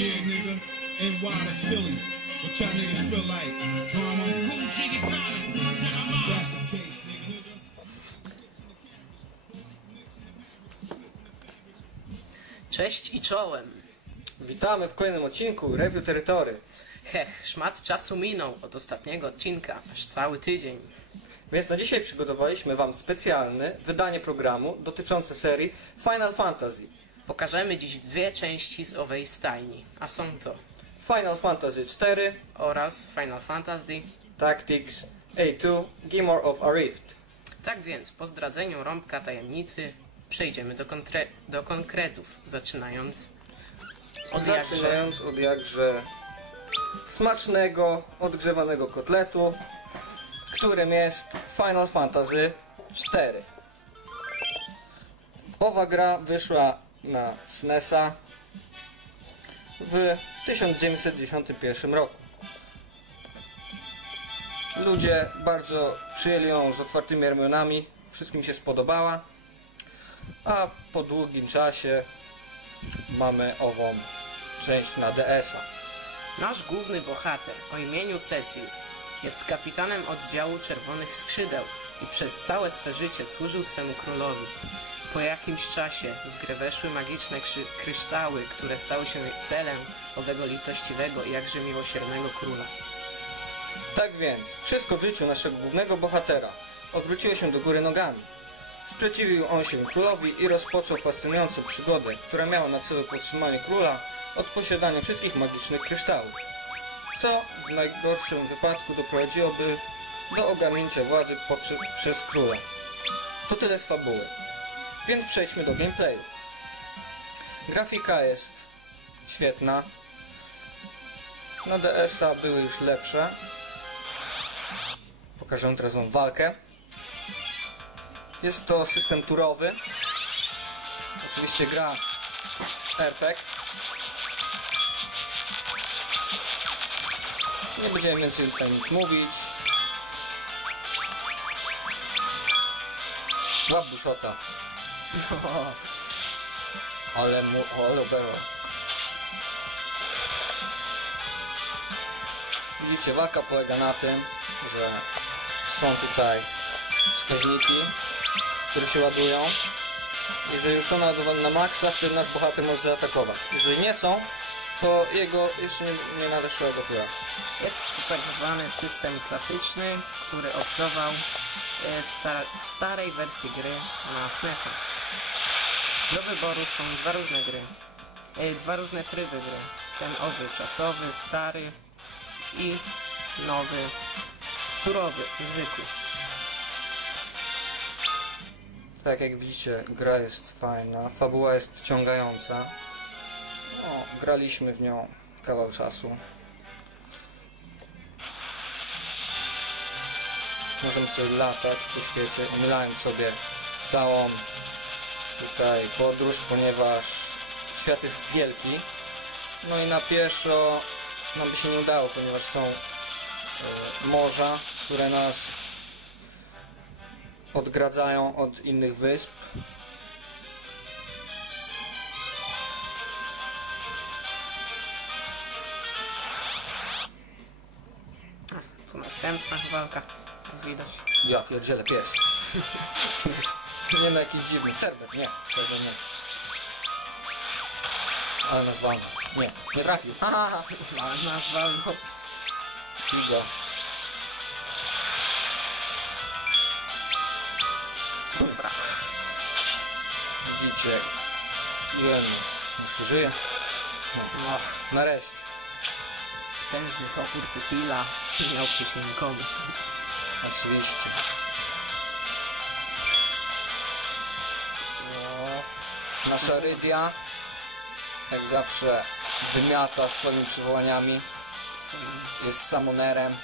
Yeah, nigga. NY to Philly. What y'all niggas feel like? Drama? Cool jiggy. That's the case, nigga. Cześć i czołem. Witamy w kolejnym odcinku Review Territory. Hech, szmat czasu minął od ostatniego odcinka, aż cały tydzień. Więc na dzisiaj przygotowaliśmy Wam specjalne wydanie programu dotyczące serii Final Fantasy. Pokażemy dziś dwie części z owej stajni, a są to Final Fantasy 4 oraz Final Fantasy. Tactics A2 Gimor of a Rift. Tak więc, po zdradzeniu rąbka tajemnicy, przejdziemy do, do konkretów, zaczynając od jakże... Zaczynając od jakże smacznego, odgrzewanego kotletu, którym jest Final Fantasy 4. Owa gra wyszła na SNESa w 1991 roku. Ludzie bardzo przyjęli ją z otwartymi ramionami, wszystkim się spodobała, a po długim czasie mamy ową część na DS-a. Nasz główny bohater o imieniu Cecil jest kapitanem oddziału Czerwonych Skrzydeł i przez całe swe życie służył swemu królowi. Po jakimś czasie w grę weszły magiczne kryształy, które stały się celem owego litościwego i jakże miłosiernego króla. Tak więc, wszystko w życiu naszego głównego bohatera odwróciło się do góry nogami. Sprzeciwił on się królowi i rozpoczął fascynującą przygodę, która miała na celu powstrzymanie króla od posiadania wszystkich magicznych kryształów. Co w najgorszym wypadku doprowadziłoby do ogarnięcia władzy przez króla. To tyle z fabuły. Więc przejdźmy do gameplayu. Grafika jest świetna. Na DS-a były już lepsze. Pokażę teraz wam walkę. Jest to system turowy. Oczywiście gra RPG. Nie będziemy więcej tutaj nic mówić. Łap buszota. Ale mu... Ale było. Widzicie, walka polega na tym, że są tutaj wskaźniki, które się ładują. Jeżeli już są naładowane na maksa, wtedy nasz bohater może zaatakować. Jeżeli nie są, to jego jeszcze nie, nie nadeszła tura. Jest to tak zwany system klasyczny, który obcował e, w, star- w starej wersji gry na SNES-a. Do wyboru są dwa różne gry, e, dwa różne tryby gry. Ten owy czasowy, stary i nowy, turowy, zwykły. Tak jak widzicie, gra jest fajna, fabuła jest wciągająca. No, graliśmy w nią kawał czasu. Możemy sobie latać po świecie, omylając sobie całą tutaj podróż, ponieważ świat jest wielki. No i na pieszo nam by się nie udało, ponieważ są e, morza, które nas odgradzają od innych wysp. Tu następna walka, jak widać. Ja pierdzielę pies. Nie no, jakiś dziwny. Cerber, nie. Cerber nie. Ale nazwany. Nie, nie trafił. Haha, Nazwał go Figo. Dobra. Widzicie. Jemy. Jeszcze żyje? No, No, nareszcie. potężny topór Cecila nie miał się nikomu. Oczywiście. Nasza Rydia, jak zawsze, wymiata swoimi przywołaniami. Jest samonerem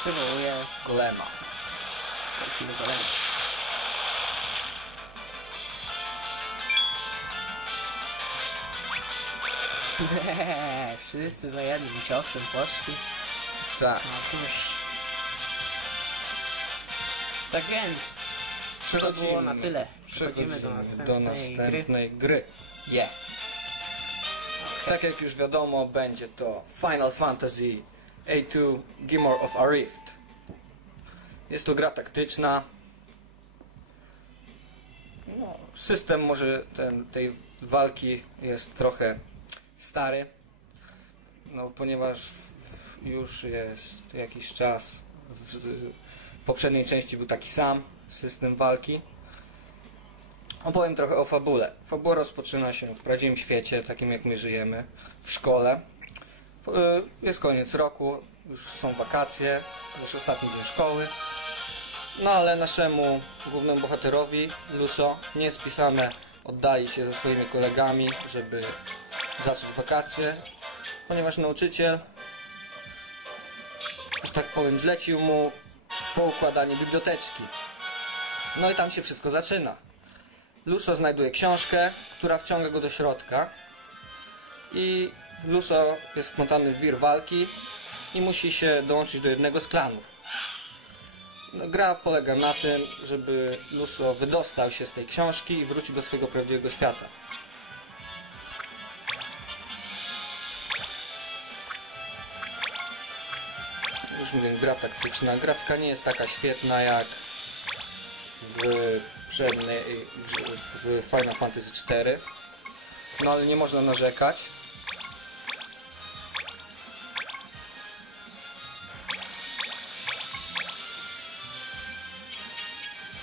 przywołuje golema. chwili golema. Eee, Wszyscy za jednym ciosem poszli. Tak. No cóż. Tak więc, to było na tyle. Przechodzimy do następnej, do następnej gry. Je. Tak jak już wiadomo, będzie to Final Fantasy A2 Gimor of a Rift. Jest to gra taktyczna. No, system może ten, tej walki jest trochę stary. No, ponieważ w, w, już jest jakiś czas. W, w poprzedniej części był taki sam system walki. Opowiem trochę o fabule. Fabuła rozpoczyna się w prawdziwym świecie, takim jak my żyjemy, w szkole. Y, Jest koniec roku, już są wakacje, już ostatni dzień szkoły. No ale naszemu głównemu bohaterowi, Luso, nie jest pisane oddali się ze swoimi kolegami, żeby zacząć wakacje, ponieważ nauczyciel, że tak powiem, zlecił mu poukładanie biblioteczki. No i tam się wszystko zaczyna. Luso znajduje książkę, która wciąga go do środka i Luso jest wplątany w wir walki i musi się dołączyć do jednego z klanów. No, gra polega na tym, żeby Luso wydostał się z tej książki i wrócił do swojego prawdziwego świata. Już mówię, gra taktyczna. Grafika nie jest taka świetna jak w grze- w Final Fantasy IV. No ale nie można narzekać.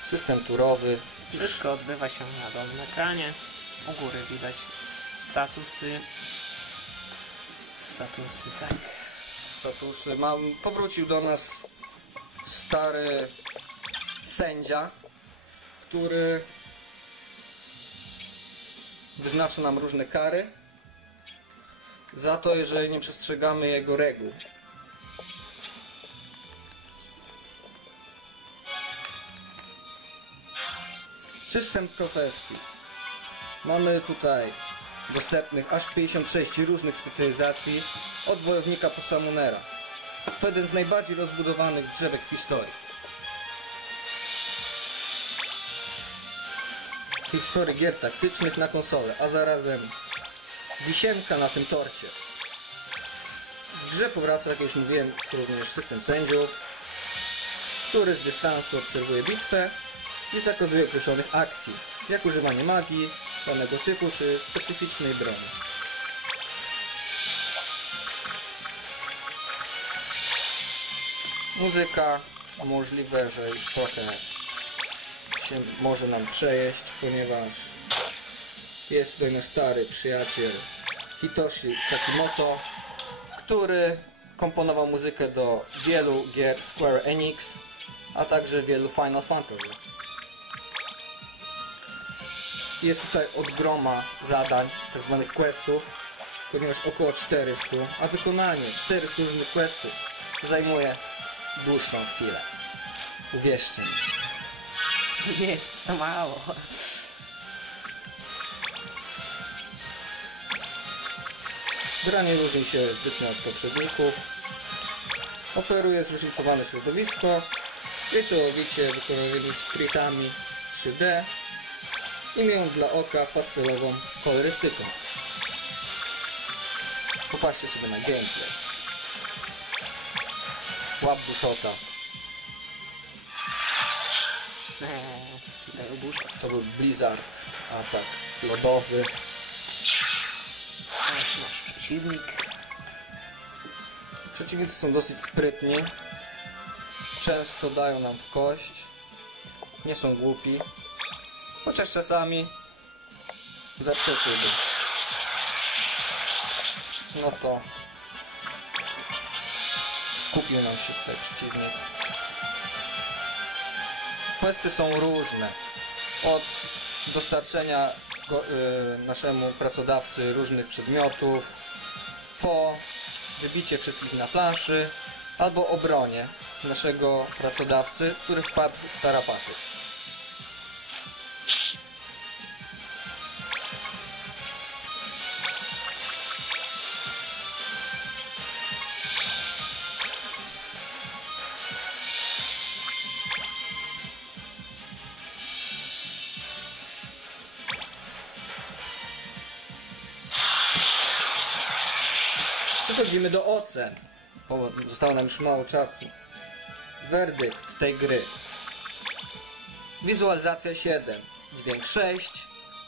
System turowy. Wszystko odbywa się na dolnym ekranie. U góry widać statusy. Statusy, tak. statusy. Mam, powrócił do nas stary sędzia, który wyznacza nam różne kary za to, jeżeli nie przestrzegamy jego reguł. System profesji. Mamy tutaj dostępnych aż 56 różnych specjalizacji od wojownika po samonera. To jeden z najbardziej rozbudowanych drzewek w historii. Historii gier taktycznych na konsolę, a zarazem wisienka na tym torcie. W grze powraca, jak już mówiłem, również system sędziów, który z dystansu obserwuje bitwę i zakazuje określonych akcji, jak używanie magii, danego typu czy specyficznej broni. Muzyka możliwe, że już trochę się może nam przejeść, ponieważ jest tutaj nasz stary przyjaciel Hitoshi Sakimoto, który komponował muzykę do wielu gier Square Enix, a także wielu Final Fantasy. Jest tutaj od groma zadań, tak zwanych questów, ponieważ około 400, a wykonanie 400 różnych questów zajmuje dłuższą chwilę. Uwierzcie mi. Nie jest to mało. Gra nie różni się zbytnio od poprzedników. Oferuje zróżnicowane środowisko, pieczołowicie wykonanymi sprittami 3D i miał dla oka pastelową kolorystyką. Popatrzcie sobie na gameplay. Łap duszota. Eee. To był Blizzard, atak lodowy. Tu nasz przeciwnik. Przeciwnicy są dosyć sprytni. Często dają nam w kość. Nie są głupi. Chociaż czasami zaprzeczyłby. No to skupił nam się tutaj przeciwnik. Questy są różne. Od dostarczenia go, y, naszemu pracodawcy różnych przedmiotów, po wybicie wszystkich na planszy, albo obronie naszego pracodawcy, który wpadł w tarapaty. Przechodzimy do ocen. Bo zostało nam już mało czasu. Werdykt tej gry. Wizualizacja 7, dźwięk 6,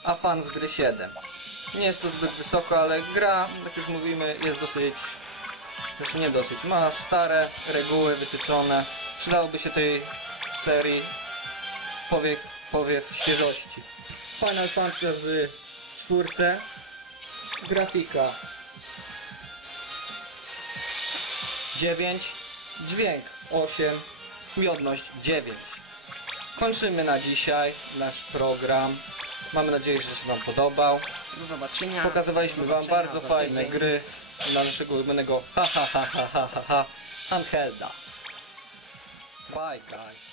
a fan z gry 7. Nie jest to zbyt wysoko, ale gra, jak już mówimy, jest dosyć, znaczy nie dosyć, ma stare reguły wytyczone. Przydałoby się tej serii powiew, powiew świeżości. Final Fantasy 4, grafika 9, dźwięk 8, miodność 9. Kończymy na dzisiaj nasz program. Mamy nadzieję, że się Wam podobał. Do zobaczenia. Pokazywaliśmy Do zobaczenia Wam bardzo fajne tydzień. gry dla naszego ulubionego ha ha ha ha ha ha. Bye guys.